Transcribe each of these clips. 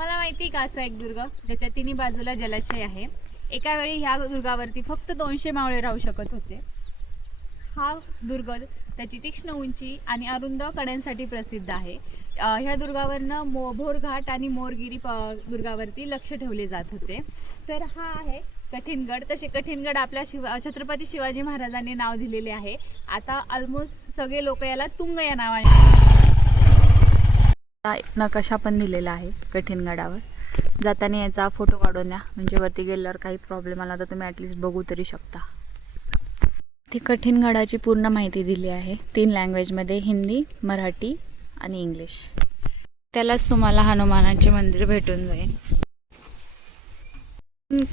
तुम्हाला माहिती आहे का असं एक दुर्ग ज्याच्या तिन्ही बाजूला जलाशय आहे. एका वेळी ह्या दुर्गावरती फक्त 200 मावळे राहू शकत होते. हा दुर्ग त्याची तीक्ष्ण उंची आणि अरुंद कड्यांसाठी प्रसिद्ध आहे. ह्या दुर्गावरनं भोर घाट आणि मोरगिरी दुर्गावरती लक्ष ठेवले जात होते. तर हा आहे कठीणगड. तसे कठीणगड आपल्या छत्रपती शिवाजी महाराजांनी नाव दिलेले आहे. आता ऑलमोस्ट सगळे लोक याला तुंग या नावाने नकाशा पण दिलेला आहे कठीणगडावर. जाताना याचा फोटो काढून द्या, म्हणजे वरती गेल्यावर काही प्रॉब्लेम आला तर तुम्ही ॲटलिस्ट बघू तरी शकता. ती कठीणगडाची पूर्ण माहिती दिली आहे 3 लँग्वेजमध्ये, हिंदी, मराठी आणि इंग्लिश. त्यालाच तुम्हाला हनुमानाचे मंदिर भेटून जाईल.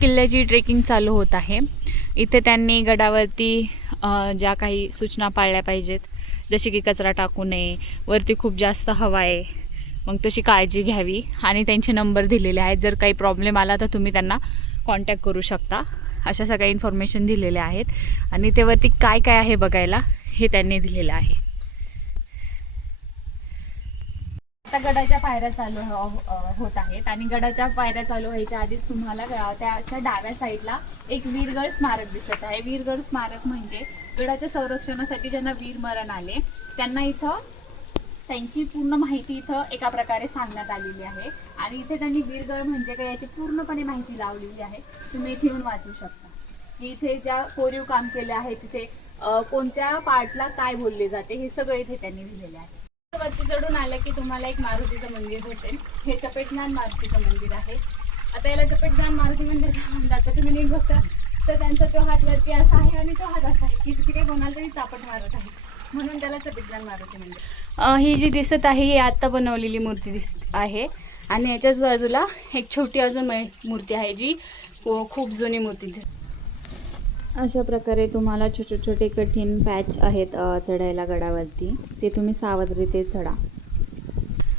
किल्ल्याची ट्रेकिंग चालू होत आहे. इथे त्यांनी गडावरती ज्या काही सूचना पाळल्या पाहिजेत, जसे की कचरा टाकू नये, वरती खूप जास्त हवा आहे, मग तशी काळजी घ्यावी, आणि त्यांचे नंबर दिलेले आहेत. जर काही प्रॉब्लेम आला तर तुम्ही त्यांना कॉन्टॅक्ट करू शकता. अशा सगळ्या इन्फॉर्मेशन दिलेल्या आहेत. आणि ते वरती काय काय आहे बघायला हे त्यांनी दिलेलं आहे. आता गडाच्या पायऱ्या चालू होत आहेत. आणि गडाच्या पायऱ्या चालू व्हायच्या आधीच तुम्हाला त्याच्या डाव्या साईडला एक वीरगळ स्मारक दिसत आहे. वीरगळ स्मारक म्हणजे गडाच्या संरक्षणासाठी ज्यांना वीर मरण आले त्यांना इथं त्यांची पूर्ण माहिती इथं एका प्रकारे सांगण्यात आलेली आहे. आणि इथे त्यांनी वीरगळ म्हणजे काय याची पूर्णपणे माहिती लावलेली आहे. तुम्ही इथे येऊन वाचू शकता की इथे ज्या कोरीव काम केले आहे तिथे कोणत्या पार्टला काय बोलले जाते हे सगळं इथे त्यांनी दिलेले आहे. वरती चढून आलं की तुम्हाला एक मारुतीचं मंदिर भेटेल. हे चपेटज्ञान मारुतीचं मंदिर आहे. आता याला चपेटज्ञान मारुती मंदिर काय म्हणतात तर तुम्ही नीट बघता तर त्यांचा तो हात वरती असा आहे आणि तो हात असा आहे की तिथे काही कोणाला तरी चापट मारत आहे, म्हणून त्याला चपेटज्ञान मारुती मंदिर. ही जी दिसत आहे ही आत्ता बनवलेली मूर्ती दिसत आहे. आणि याच्याच बाजूला एक छोटी अजून मूर्ती आहे जी खूप जुनी मूर्ती दिसते. अशा प्रकारे तुम्हाला छोटे छोटे कठीण पॅच आहेत चढायला गडावरती, ते तुम्ही सावधरीते चढा.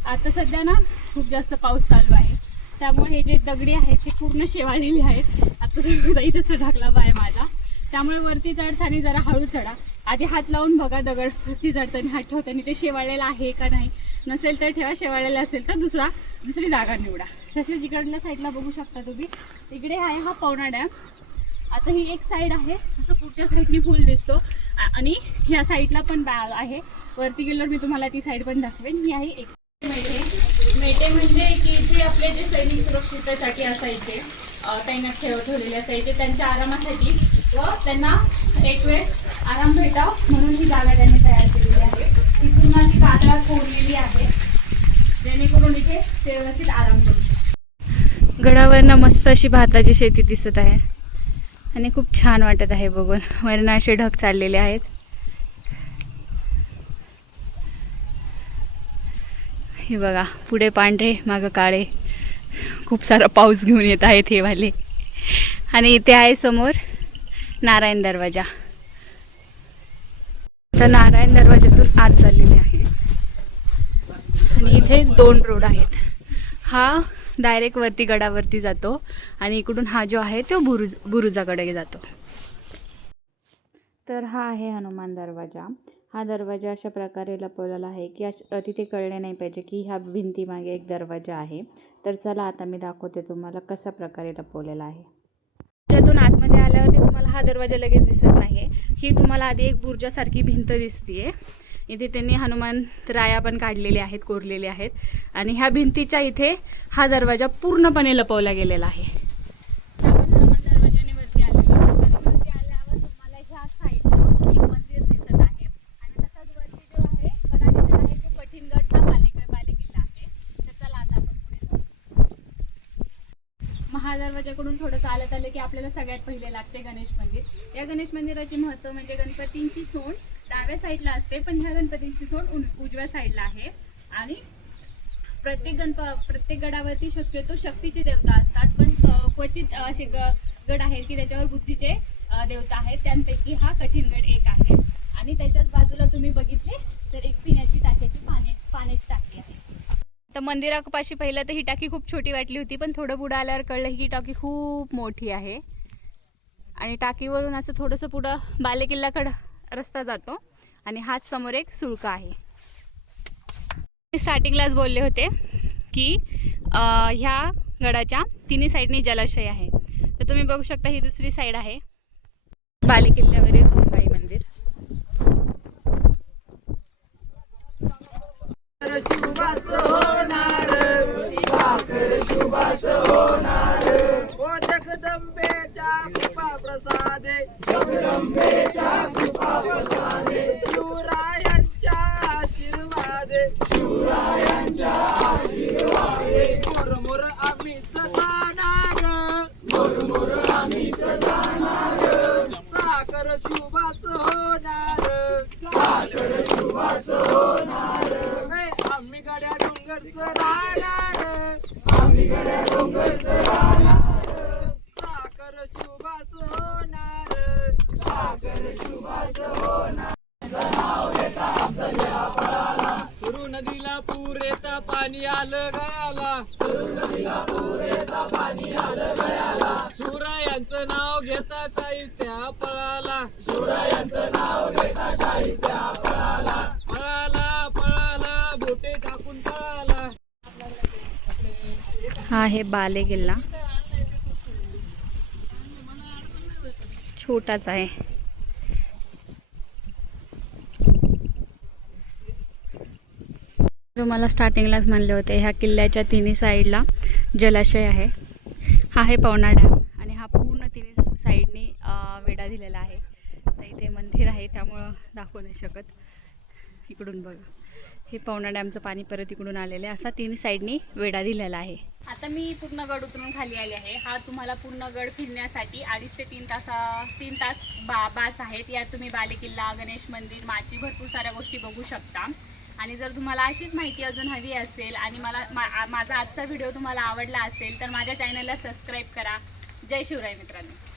आता सध्या ना खूप जास्त पाऊस चालू आहे, त्यामुळे हे जे दगडी आहेत ते पूर्ण शेवाळलेले आहेत. आता तुम्ही इथे ढकला पाय माझा, त्यामुळे वरती चढताना जरा हळू चढा. आधी हात लावून बघा दगड वरती चढताना हात ठेवताना ते शेवाळलेला आहे का नाही. नसेल तर ठेवा, शेवाळलेला असेल तर दुसरी जागा निवडा. तसेच इकडल्या साईडला बघू शकता तुम्ही, इकडे आहे हा पवना डॅम. आता ही एक साईड आहे, असं पुढच्या साईडनी पूल दिसतो आणि ह्या साईडला पण बाग आहे. वरती गेल्यावर मी तुम्हाला ती साईड पण दाखवेन. ही आहे एक मेटे म्हणजे की इथे आपले जे सैनिक सुरक्षिततेसाठी असायचे, तैनात ठेवलेले असायचे, त्यांच्या आरामासाठी व त्यांना एक वेळ आराम भेटाव म्हणून ही जागा त्यांनी तयार केलेली आहे. ती पूर्ण अशी कातळात कोरलेली आहे जेणेकरून इथे व्यवस्थित आराम करू शकतो. गडावरनं मस्त अशी भाताची शेती दिसत आहे आणि खूप छान वाटत आहे बघून. वरनं असे ढग चाललेले आहेत. हे बघा, पुढे पांढरे मागं काळे, खूप सारा पाऊस घेऊन येत आहेत हे वाले. आणि इथे आहे समोर नारायण दरवाजा. तर नारायण दरवाजातून आत चाललेले आहे आणि इथे 2 रोड आहेत. हा डायरेक्ट वरती गडावरती जातो आणि इकडून हा जो आहे तो बुरुजाकडे जातो. तर हा आहे हनुमान दरवाजा. हा दरवाजा अशा प्रकारे लपवलेला आहे की तिथे कळले नाही पाहिजे की ह्या भिंतीमागे एक दरवाजा आहे. तर चला आता मी दाखवते तुम्हाला कशा प्रकारे लपवलेला आहे. त्यातून आतमध्ये आल्यावरती तुम्हाला हा दरवाजा लगेच दिसत नाही. ही तुम्हाला आधी एक बुर्जासारखी भिंत दिसतीये. इथे त्यांनी हनुमान राया पण काढलेले आहेत, कोरलेले आहेत. आणि ह्या भिंतीच्या इथे हा दरवाजा पूर्णपणे लपवला गेलेला आहे. हनुमान दरवाजाने वरती आल्यावर तुम्हाला ह्या साईडला एक मंदिर दिसत आहे. आणि तसाच वरती जो आहे कडाने आहे तो कठीणगडचा बालेकिल्ला आहे. तर चला आता आपण पुढे जाऊ. महादरवाजाकडून थोडं चालत आलं की आपल्याला सगळ्यात पहिले लागते गणेश मंदिर. या गणेश मंदिराचे महत्त्व म्हणजे गणपतींची सोंड डाव्या साईडला असते, पण ह्या गणपतींची सोंड उजव्या साईडला आहे. आणि प्रत्येक गडावरती शक्यतो शक्तीचे देवता असतात, पण क्वचित असे गड आहेत की त्याच्यावर बुद्धीचे देवता आहेत. त्यांपैकी हा कठीणगड एक आहे. आणि त्याच्याच बाजूला तुम्ही बघितले तर एक पिण्याची टाक्याची पाण्याची टाकी आहे. तर मंदिरापाशी पहिलं तर ही टाकी खूप छोटी वाटली होती, पण थोडं पुढं आल्यावर कळलं ही टाकी खूप मोठी आहे. आणि टाकीवरून असं थोडंसं पुढं बालेकिल्ल्याकडं रस्ता जातो आणि हाच समोर एक सुळका आहे. स्टार्टिंगलाच बोलले होते की ह्या गडाच्या तिन्ही साईडनी जलाशय आहे. तर तुम्ही बघू शकता ही दुसरी साईड आहे. बाले किल्ल्यावरील तुंगाई मंदिर. जगदंबेच्या कृपा प्रसादे, जगदंबेच्या कृपा प्रसादे, शिवरायांच्या आशीर्वादे, शिवरायांच्या आशीर्वादे, मोर मोर आम्हीच जाणार, मोर मोर आम्हीच जाणार, साखर शुभाच होणार, साखर शुभाच होणार, आम्ही गड्या डोंगरच राहणार, आम्ही गड्या डोंगरच राहणार, साखर शुभाच होणार, साखर शुभाच होणार. सुरू नदीला पूर येता पाणी आलं गयाला, सुरू नदीला पूर येता पाणी आलं गयाला, शिवरायांचं नाव घेता शाहीस त्या पळाला, शिवरायांचं नाव घेता शाहीस त्या पळाला, पळाला पळाला बोटे टाकून पळाला. हा आहे बाले किल्ला, छोटाच आहे. तुम्हाला स्टार्टिंगलाच म्हणले होते ह्या किल्ल्याच्या तिन्ही साईडला जलाशय आहे. हा आहे पवना डॅम आणि हा पूर्ण तिन्ही साईडनी वेढा दिलेला आहे. तर इथे मंदिर आहे त्यामुळं दाखवू नाही शकत. इकडून बघा, हे पवना डॅमचं पाणी परत इकडून आलेलं आहे. असा तिन्ही साईडनी वेढा दिलेला आहे. आता मी पूर्ण गड उतरून खाली आले आहे. हा तुम्हाला पूर्ण गड फिरण्यासाठी 2.5 ते 3 तास बास आहेत. यात तुम्ही बाले किल्ला, गणेश मंदिर, माची, भरपूर साऱ्या गोष्टी बघू शकता. आणि जर तुम्हाला अशीच माहिती अजून हवी असेल आणि माझा आजचा व्हिडिओ तुम्हाला आवडला असेल तर माझ्या चॅनलला सबस्क्राईब करा. जय शिवराय मित्रांनो.